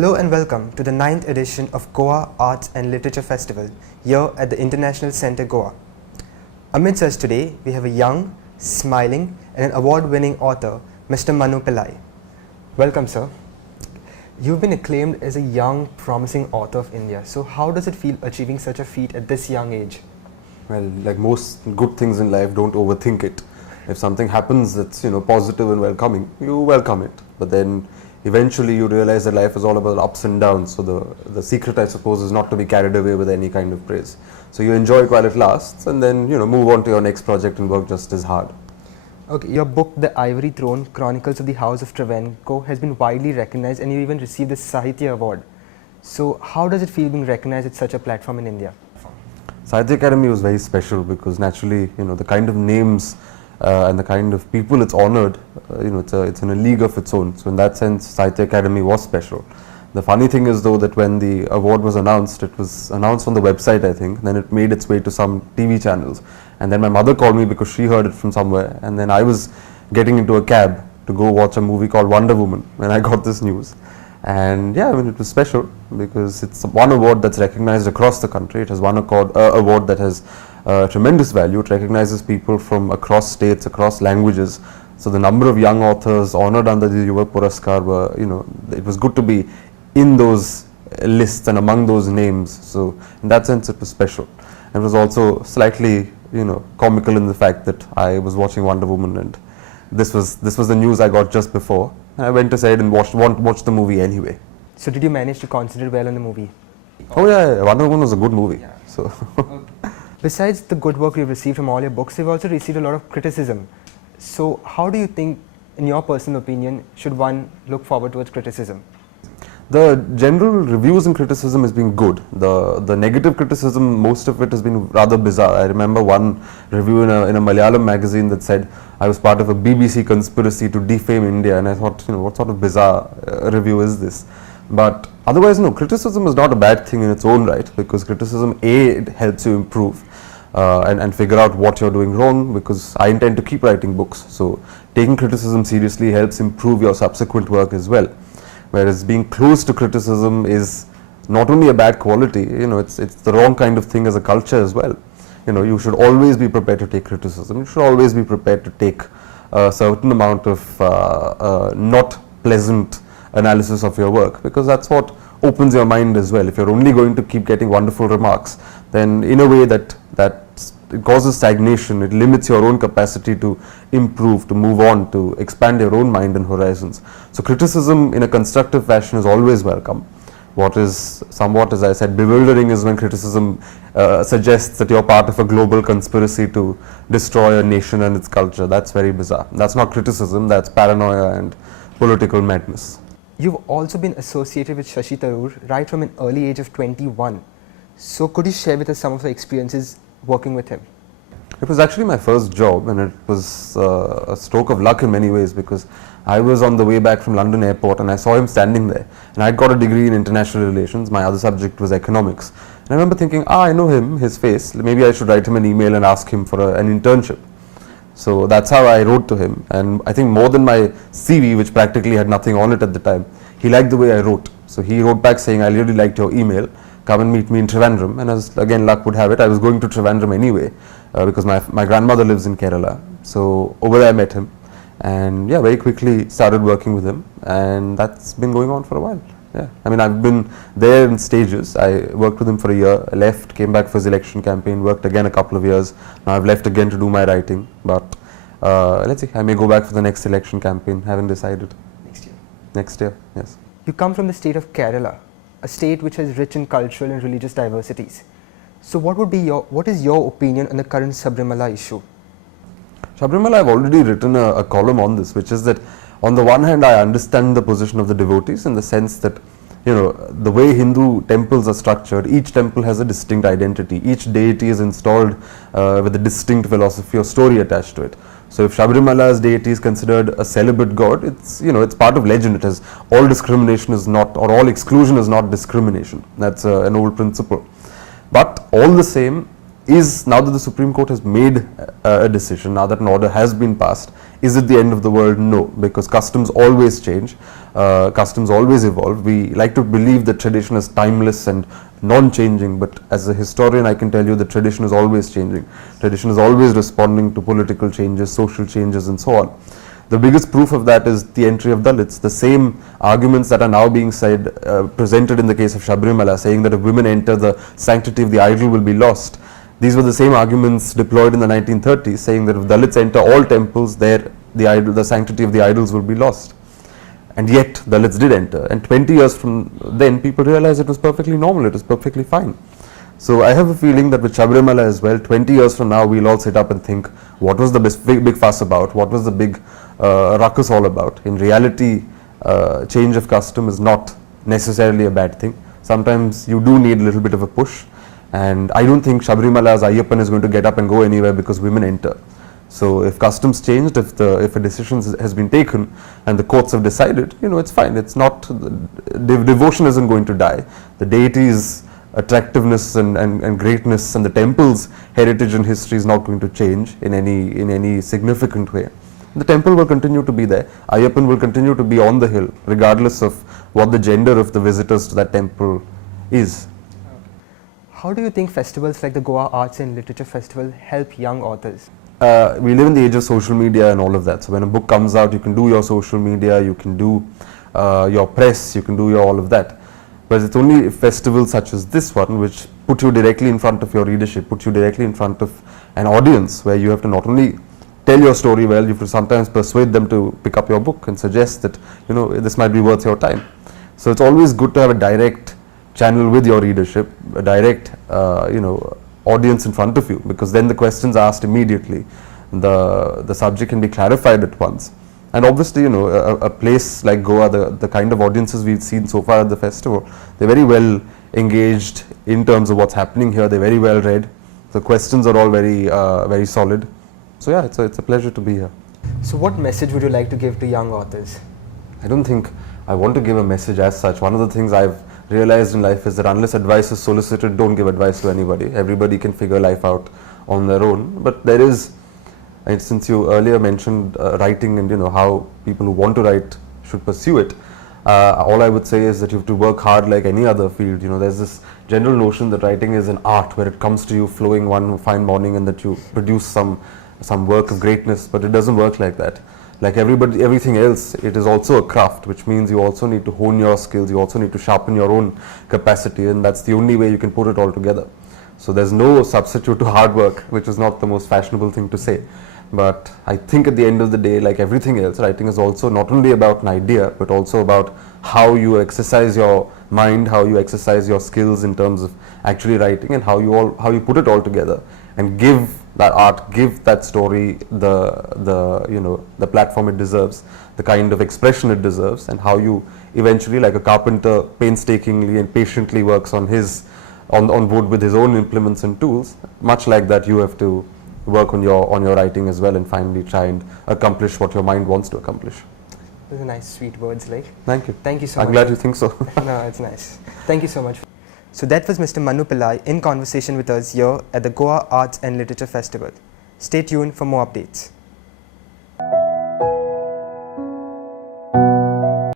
Hello and welcome to the 9th edition of Goa Arts and Literature Festival here at the International Centre Goa. Amidst us today, we have a young, smiling and an award-winning author, Mr. Manu Pillai. Welcome, sir. You've been acclaimed as a young, promising author of India. So how does it feel achieving such a feat at this young age? Well, like most good things in life, don't overthink it. If something happens that's positive and welcoming, you welcome it. But then eventually you realize that life is all about ups and downs. So the secret, I suppose, is not to be carried away with any kind of praise. So you enjoy it while it lasts, and then move on to your next project and work just as hard. Okay, your book, The Ivory Throne, Chronicles of the House of Travancore, has been widely recognized, and you even received the Sahitya Award. So how does it feel being recognized at such a platform in India? Sahitya Academy was very special because naturally, the kind of names and the kind of people it's honored, it's in a league of its own. So in that sense, Sahitya Academy was special. The funny thing is though that when the award was announced, it was announced on the website, I think, then it made its way to some TV channels. And then my mother called me because she heard it from somewhere, and then I was getting into a cab to go watch a movie called Wonder Woman when I got this news. And yeah, it was special because it's one award that's recognized across the country. It has one award that has tremendous value. It recognizes people from across states, across languages. So the number of young authors honored under the Yuva Puraskar were, it was good to be in those lists and among those names. So in that sense, it was special. And it was also slightly, comical in the fact that I was watching Wonder Woman, and this was the news I got just before. And I went aside and watched the movie anyway. So did you manage to concentrate well on the movie? Oh yeah, Wonder Woman was a good movie. Yeah. So. Besides the good work you've received from all your books, you've also received a lot of criticism. So how do you think, in your personal opinion, should one look forward towards criticism? The general reviews and criticism has been good. The negative criticism, most of it has been rather bizarre. I remember one review in a Malayalam magazine that said I was part of a BBC conspiracy to defame India, and I thought, what sort of bizarre review is this? But otherwise, no, criticism is not a bad thing in its own right, because criticism, it helps you improve and figure out what you're doing wrong, because I intend to keep writing books. So taking criticism seriously helps improve your subsequent work as well. Whereas being close to criticism is not only a bad quality, it's the wrong kind of thing as a culture as well. You should always be prepared to take criticism. You should always be prepared to take a certain amount of not pleasant analysis of your work, because that's what opens your mind as well. If you're only going to keep getting wonderful remarks, then in a way that it causes stagnation. It limits your own capacity to improve, to move on, to expand your own mind and horizons. So criticism in a constructive fashion is always welcome. What is somewhat, as I said, bewildering is when criticism suggests that you're part of a global conspiracy to destroy a nation and its culture. That's very bizarre. That's not criticism, that's paranoia and political madness. You've also been associated with Shashi Tharoor right from an early age of 21. So could you share with us some of the experiences working with him? It was actually my first job, and it was a stroke of luck in many ways, because I was on the way back from London airport and I saw him standing there, and I'd got a degree in international relations. My other subject was economics, and I remember thinking, I know him, his face, maybe I should write him an email and ask him for an internship. So that's how I wrote to him, and I think more than my CV, which practically had nothing on it at the time, he liked the way I wrote. So he wrote back saying, I really liked your email, come and meet me in Trivandrum. And as again luck would have it, I was going to Trivandrum anyway, because my grandmother lives in Kerala. So over there I met him, and yeah, very quickly started working with him, and that's been going on for a while. Yeah, I mean, I've been there in stages. I worked with him for a year, I left, came back for his election campaign, worked again a couple of years. Now I've left again to do my writing, but let's see, I may go back for the next election campaign, haven't decided. Next year? Next year, yes. You come from the state of Kerala, a state which is rich in cultural and religious diversities. So what is your opinion on the current Sabrimala issue? Sabrimala, I've already written a column on this, which is that on the one hand, I understand the position of the devotees in the sense that, the way Hindu temples are structured, each temple has a distinct identity. Each deity is installed with a distinct philosophy or story attached to it. So if Sabrimala's deity is considered a celibate god, it's part of legend. It has all discrimination is not, or all exclusion is not discrimination. That's an old principle. But all the same, now that the Supreme Court has made a decision, now that an order has been passed, Is it the end of the world? No, because customs always change, customs always evolve. We like to believe that tradition is timeless and non-changing, but as a historian I can tell you that tradition is always changing. Tradition is always responding to political changes, social changes and so on. The biggest proof of that is the entry of Dalits. The same arguments that are now being said, presented in the case of Sabrimala, saying that if women enter, the sanctity of the idol will be lost. These were the same arguments deployed in the 1930s, saying that if Dalits enter all temples, the sanctity of the idols will be lost. And yet Dalits did enter, and 20 years from then people realized it was perfectly normal, it was perfectly fine. So I have a feeling that with Sabrimala as well, 20 years from now we'll all sit up and think, what was the big fuss about, what was the big ruckus all about? In reality, change of custom is not necessarily a bad thing. Sometimes you do need a little bit of a push, and I don't think Sabrimala's Ayyappan is going to get up and go anywhere because women enter. So if customs changed, if a decision has been taken and the courts have decided, it's fine. It's not, devotion isn't going to die. The deity's attractiveness and greatness and the temple's heritage and history is not going to change in any significant way. The temple will continue to be there. Ayyappan will continue to be on the hill, regardless of what the gender of the visitors to that temple is. How do you think festivals like the Goa Arts and Literature Festival help young authors? We live in the age of social media and all of that. So when a book comes out, you can do your social media, you can do your press, you can do all of that. But it's only festivals such as this one which put you directly in front of your readership, put you directly in front of an audience, where you have to not only tell your story well, you have to sometimes persuade them to pick up your book and suggest that this might be worth your time. So it's always good to have a direct channel with your readership, a direct audience in front of you, because then the questions are asked immediately, the subject can be clarified at once. And obviously, a place like Goa, the kind of audiences we've seen so far at the festival, they're very well engaged in terms of what's happening here. They're very well read. The questions are all very solid. So yeah, it's a pleasure to be here. So what message would you like to give to young authors? I don't think I want to give a message as such. One of the things I've realized in life is that unless advice is solicited, don't give advice to anybody. Everybody can figure life out on their own. But there is, and since you earlier mentioned writing and how people who want to write should pursue it, all I would say is that you have to work hard like any other field. There's this general notion that writing is an art where it comes to you flowing one fine morning and that you produce some work of greatness, but it doesn't work like that. Like everything else, it is also a craft, which means you also need to hone your skills, you also need to sharpen your own capacity, and that's the only way you can put it all together. So there's no substitute to hard work, which is not the most fashionable thing to say. But I think at the end of the day, like everything else, writing is also not only about an idea, but also about how you exercise your mind, how you exercise your skills in terms of actually writing, and how you put it all together and give that art, give that story the platform it deserves, the kind of expression it deserves, and how you eventually, like a carpenter painstakingly and patiently works on wood with his own implements and tools, much like that you have to work on your writing as well, and finally try and accomplish what your mind wants to accomplish. Those are nice, sweet words, like. Thank you. Thank you so much. I'm glad you think so. No, it's nice. Thank you so much. So that was Mr. Manu Pillai in conversation with us here at the Goa Arts and Literature Festival. Stay tuned for more updates.